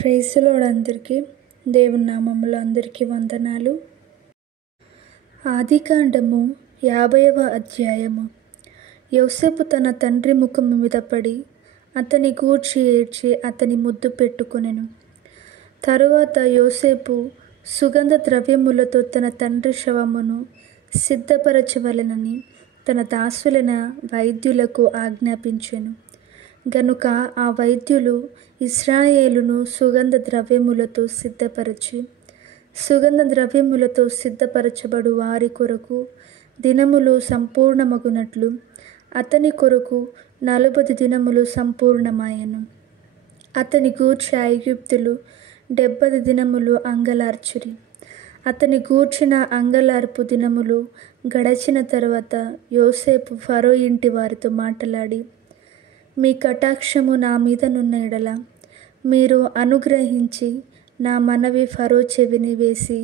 Praise the lord అందరికీ. దేవుని నామములో అందరికీ వందనాలు. ఆదికాండము 50వ అధ్యాయము. యోసేపు తన తండ్రి ముఖము మీద పడి అతని గూర్చి ఏడ్చి అతని ముద్దు పెట్టుకొనెను. తరువాత యోసేపు సుగంధ ద్రవ్యములతో తన తండ్రి శవమును సిద్ధపరచవలెనని తన దాసులైన వైద్యులకు ఆజ్ఞాపించెను. గనుక ఆ వైద్యులు ఇశ్రాయేలును సుగంధ ద్రవ్యములతో సిద్ధపరచి, సుగంధ ద్రవ్యములతో సిద్ధపరచబడు వారి కొరకు దినములు సంపూర్ణమగునట్లు అతని కొరకు 40 దినములు సంపూర్ణమాయెను. అతని గూర్చి ఐగుప్తులు 70 దినములు అంగలార్చిరి. అతని గూర్చిన అంగలార్పు దినములు గడచిన తరువాత యోసేపు ఫరో ఇంటి వారితో మాట్లాడి, మీ కటాక్షము నా మీద నున్న ఎడల మీరు అనుగ్రహించి నా మనవి ఫరో చెవిని వేసి,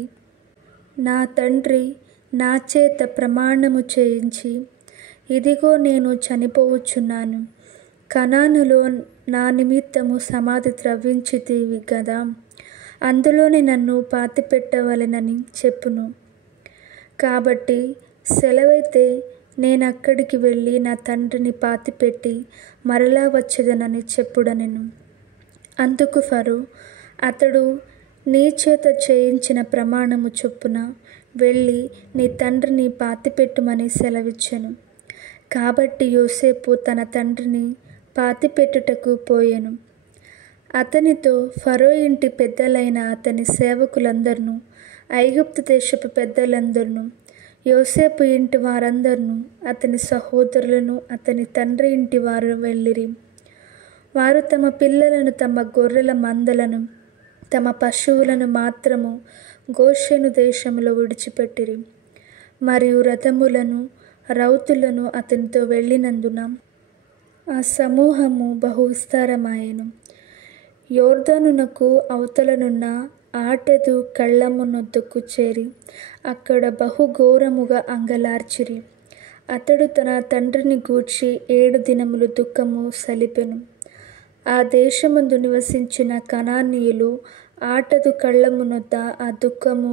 నా తండ్రి నా చేత ప్రమాణము చేయించి, ఇదిగో నేను చనిపోవచ్చున్నాను, కనానులో నా నిమిత్తము సమాధి త్రవ్వించితివి గదా, అందులోనే నన్ను పాతిపెట్టవలెనని చెప్పును. కాబట్టి సెలవైతే నేనక్కడికి వెళ్ళి నా తండ్రిని పాతిపెట్టి మరలా వచ్చేదనని చెప్పుడనెను. అందుకు ఫరో, అతడు నీ చేత చేయించిన ప్రమాణము చొప్పున వెళ్ళి నీ తండ్రిని పాతిపెట్టుమని సెలవిచ్చెను. కాబట్టి యోసేపు తన తండ్రిని పాతిపెట్టుటకు పోయెను. అతనితో ఫరో ఇంటి పెద్దలైన అతని సేవకులందరినూ, ఐగుప్తు దేశపు పెద్దలందరినూ, యోసేపు ఇంటి వారందరినూ, అతని సహోదరులను, అతని తండ్రి ఇంటి వారు వెళ్ళిరి. వారు తమ పిల్లలను, తమ గొర్రెల మందలను, తమ పశువులను మాత్రము గోషెను దేశంలో విడిచిపెట్టిరి. మరియు రథములను, రౌతులను అతనితో వెళ్ళినందున ఆ సమూహము బహు విస్తారమాయెను. యోర్దానునకు అవతలనున్న ఆటెదు కళ్ళమునొద్దకు చేరి అక్కడ బహు ఘోరముగా అంగలార్చిరి. అతడు తన తండ్రిని గూర్చి 7 దినములు దుఃఖము సలిపెను. ఆ దేశమందు నివసించిన కనానీయులు ఆటదు కళ్ళమునొద్ద ఆ దుఃఖము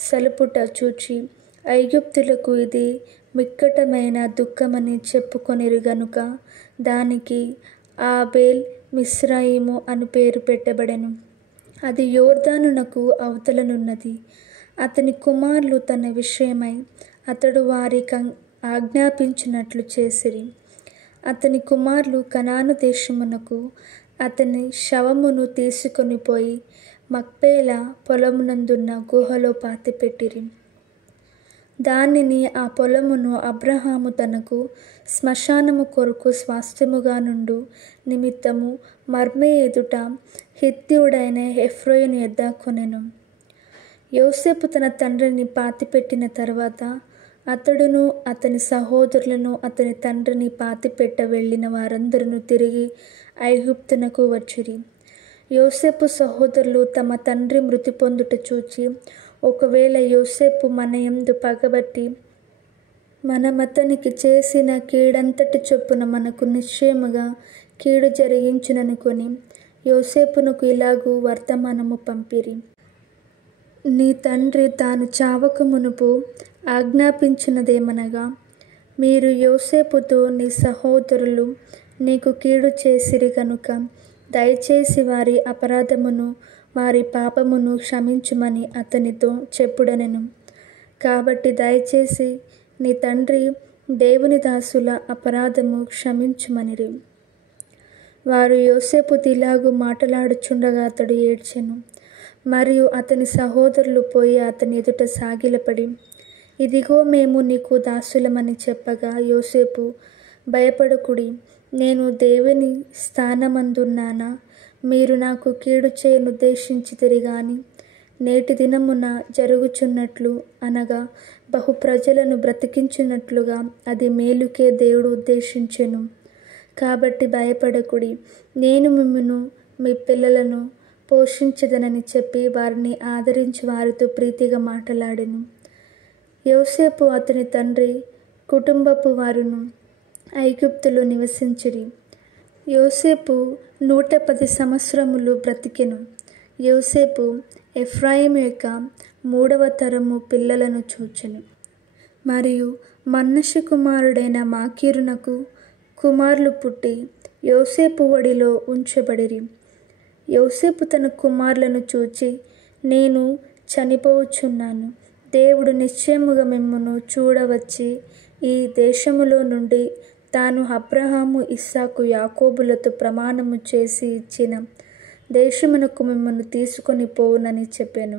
సలుపుట చూచి, ఐగుప్తులకు ఇది మిక్కటమైన దుఃఖమని చెప్పుకొనిరి గనుక దానికి ఆబేల్ మిస్రాయిము అను పేరు పెట్టబడెను. అది యోర్దానునకు అవతలనున్నది. అతని కుమారులు తన విషయమై అతడు వారికి ఆజ్ఞాపించినట్లు చేసిరి. అతని కుమారులు కనాను దేశమునకు అతని శవమును తీసుకొని పోయి మక్పేలా పొలమునందున్న గుహలో పాతిపెట్టిరి. దానిని, ఆ పొలమును అబ్రహాము తనకు శ్మశానము కొరకు స్వాస్థ్యముగా నుండు నిమిత్తము మమ్రే ఎదుట హిత్తీయుడైన ఎఫ్రోను యొద్ద కొనెను. యోసేపు తన తండ్రిని పాతిపెట్టిన తరువాత అతడును, అతని సహోదరులను, అతని తండ్రిని పాతిపెట్ట వెళ్ళిన వారందరూ తిరిగి ఐగుప్తునకు వచ్చిరి. యోసేపు సహోదరులు తమ తండ్రి మృతి పొందుట చూచి, ఒకవేళ యోసేపు మన యందు పగబట్టి మనమతనికి చేసిన కీడంతటి చొప్పున మనకు నిశ్చయముగా కీడు జరిగించుననుకొని యోసేపునకు ఇలాగు వర్తమానము పంపిరి. నీ తండ్రి తాను చావక మునుపు ఆజ్ఞాపించినదేమనగా, మీరు యోసేపుతో నీ సహోదరులు నీకు కీడు చేసిరి గనుక దయచేసి వారి అపరాధమును వారి పాపమును క్షమించుమని అతనితో చెప్పుడనెను. కాబట్టి దయచేసి నీ తండ్రి దేవుని దాసుల అపరాధము క్షమించుమనిరి. వారు యోసేపుతో ఇలాగు మాట్లాడుచుండగా అతడు ఏడ్చెను. మరియు అతని సహోదరులు పోయి అతని ఎదుట సాగిలపడి, ఇదిగో మేము నీకు దాసులమని చెప్పగా, యోసేపు, భయపడకుడి, నేను దేవుని స్థానమందున్నానా? మీరు నాకు కీడు చేయనుద్దేశించితిరి గాని నేటి దినమున జరుగుచున్నట్లు, అనగా బహు ప్రజలను బ్రతికించినట్లుగా అది మేలుకే దేవుడు ఉద్దేశించెను. కాబట్టి భయపడకుడి, నేను మిమ్మును మీ పిల్లలను పోషించదనని చెప్పి వారిని ఆదరించి వారితో ప్రీతిగా మాట్లాడెను. యోసేపు అతని తండ్రి కుటుంబపు వారును ఐగుప్తులో నివసించిరి. యోసేపు 110 సంవత్సరములు బ్రతికెను. యోసేపు ఎఫ్రాయిము యొక్క 3వ తరము పిల్లలను చూచెను. మరియు మనష్షే కుమారుడైన మాకీరునకు కుమారులు పుట్టి యోసేపు ఒడిలో ఉంచబడిరి. యోసేపు తన కుమారులను చూచి, నేను చనిపోవచ్చున్నాను. దేవుడు నిశ్చయముగా మిమ్మును చూడవచ్చి ఈ దేశములో నుండి తాను అబ్రహాము, ఇస్సాకు, యాకోబులతో ప్రమాణము చేసి ఇచ్చిన దేశమునకు మిమ్మును తీసుకొని పోవునని చెప్పాను.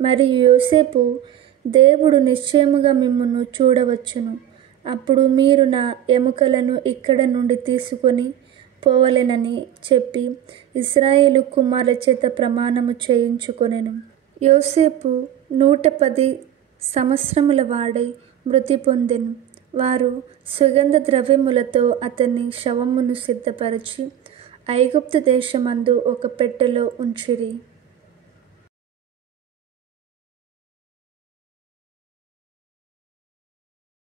మరియు యోసేపు, దేవుడు నిశ్చయముగా మిమ్మును చూడవచ్చును. అప్పుడు మీరు నా ఎముకలను ఇక్కడ నుండి తీసుకొని పోవలెనని చెప్పి ఇశ్రాయేలు కుమారుల చేత ప్రమాణము చేయించుకొనెను. యోసేపు 110 సంవత్సరముల వాడై మృతి పొందెను. వారు సుగంధ ద్రవ్యములతో అతని శవమును సిద్ధపరచి ఐగుప్తు దేశమందు ఒక పెట్టెలో ఉంచిరి.